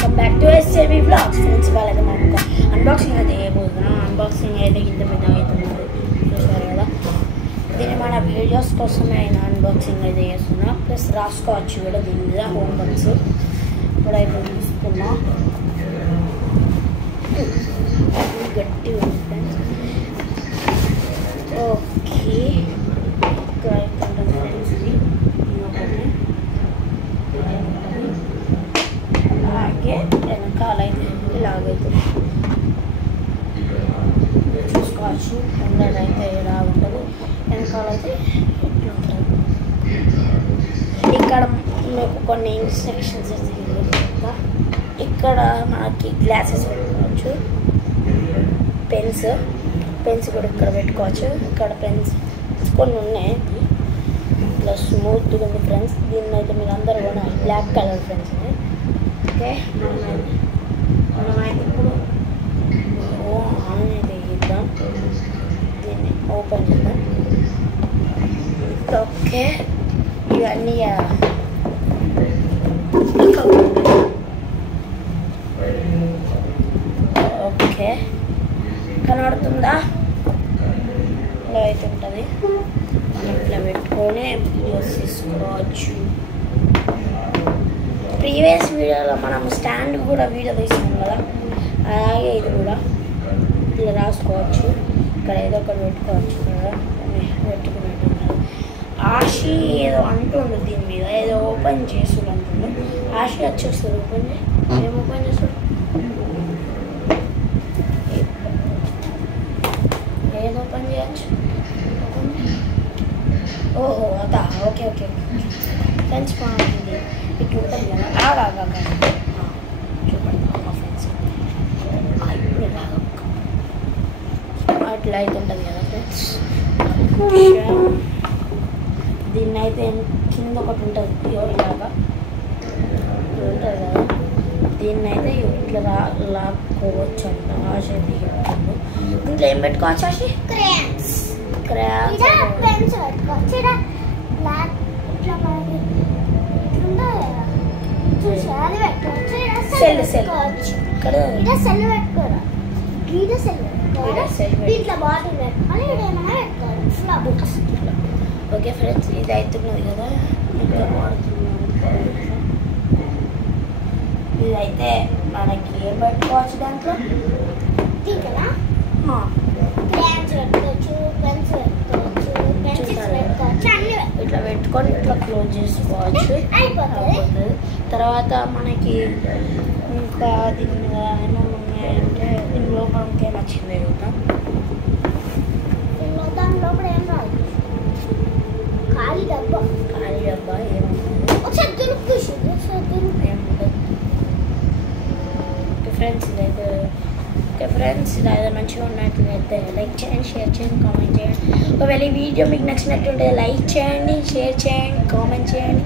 Welcome back to SLB Vlogs friends. వాళ్ళైతే మనం ఒక అన్బాక్సింగ్ అయితే చేయబోతున్నాం. అన్బాక్సింగ్ అయితే ఇంత పెద్ద అవుతున్నది చూసారు కదా. దీన్ని మన వీడియోస్ కోసమే అయిన అన్బాక్సింగ్ అయితే చేస్తున్నాం. ప్లస్ రాసుకోవచ్చు కూడా దీని మీద హోమ్ వర్క్స్ ఇప్పుడైతే తీసుకున్నాం. గట్టి ఉంది ఫ్రెండ్స్. ఓకే ఇక్కడ అయితే ఉంటుంది ఫ్రెండ్స్. ఇది అలాగే వెనకాలైతే ఇలాగైతే చూసుకోవచ్చు. ముందరైతే ఇలా ఉంటుంది, వెనకాలైతే ఇట్లా ఉంటుంది. ఇక్కడ మీకు కొన్ని ఇన్స్ట్రక్షన్స్ ఇస్తాం. ఇక్కడ మనకి గ్లాసెస్ పెట్టుకోవచ్చు, పెన్స్ కూడా ఇక్కడ పెట్టుకోవచ్చు. ఇక్కడ పెన్స్ కొన్ని ఉన్నాయి, ఇట్లా స్మూత్గా ఉంది ఫ్రెండ్స్. దీన్ని అయితే మీరు అందరూ కూడా బ్లాక్ కలర్ ఫ్రెండ్స్. ఓకే మనమైతే ఇప్పుడు ఆన్ అయితే ఇద్దాం, దీన్ని ఓపెన్ చేద్దాం. ఓకే ఇవన్నీ ఓకే కనబడుతుందా? ఇలా అయితే ఉంటుంది. మనం ఇట్లా పెట్టుకొని యూస్ చేసుకోవచ్చు. ప్రీవియస్ వీడియోలో మనం స్టాండ్ కూడా వీడియో తీసినాం కదా, అలాగే ఇది కూడా ఇట్లా రాసుకోవచ్చు. ఇక్కడ ఏదో ఒకటి పెట్టుకోవచ్చు కదా, పెట్టుకున్నట్టు. ఆషి ఏదో అంటుండు దీని మీద, ఏదో ఓపెన్ చేసుడు అంటుండు. ఆషి వచ్చేస్తుంది. ఓపెన్ చేసి ఏం ఓపెన్ చేస్తాడు? ఏదో ఓపెన్ చేయొచ్చు. ఓహో అదా, ఓకే ఓకే ఫ్రెండ్స్. బాగుంది. ఇటు ఉంటుంది కదా, చూడండి మా ఫ్రెండ్స్. అట్లా అయితే ఉంటుంది కదా ఫ్రెండ్స్. దీన్ని అయితే కింద ఒకటి ఉంటుంది ఇలాగా ఉంటుంది కదా, దీన్ని అయితే ఇట్లా లాక్కోవచ్చు అంట. ఆశ దిగుతుంది. ఇంట్లో ఏం పెట్టుకోవచ్చు? ఆశ క్రేయాన్స్ ఓకే ఫ్రెండ్స్, ఇది అవుతున్నది కదా. ఇదైతే మనకి ఏం పెట్టుకోవచ్చు దాంట్లో? ఇట్లా పెట్టుకొని ఇట్లా క్లోజ్ చేసుకోవచ్చు, అయిపోతుంది. తర్వాత మనకి ఇంకా దీని మీద ఏమైనా ఉన్నాయంటే దీని లోపల ఇంకేం వచ్చింది చూద్దాం. దాని లోపల ఏం రాదు, ఖాళీ డబ్బా ఏముంటుంది ఫ్రెండ్స్. ఇదైతే ఓకే ఫ్రెండ్స్, ఇది ఏదో మంచిగా ఉన్నట్లయితే లైక్ చేయండి, షేర్ చేయండి, కామెంట్ చేయండి. ఒకవేళ ఈ వీడియో మీకు నచ్చినట్టుంటే లైక్ చేయండి, షేర్ చేయండి, కామెంట్ చేయండి.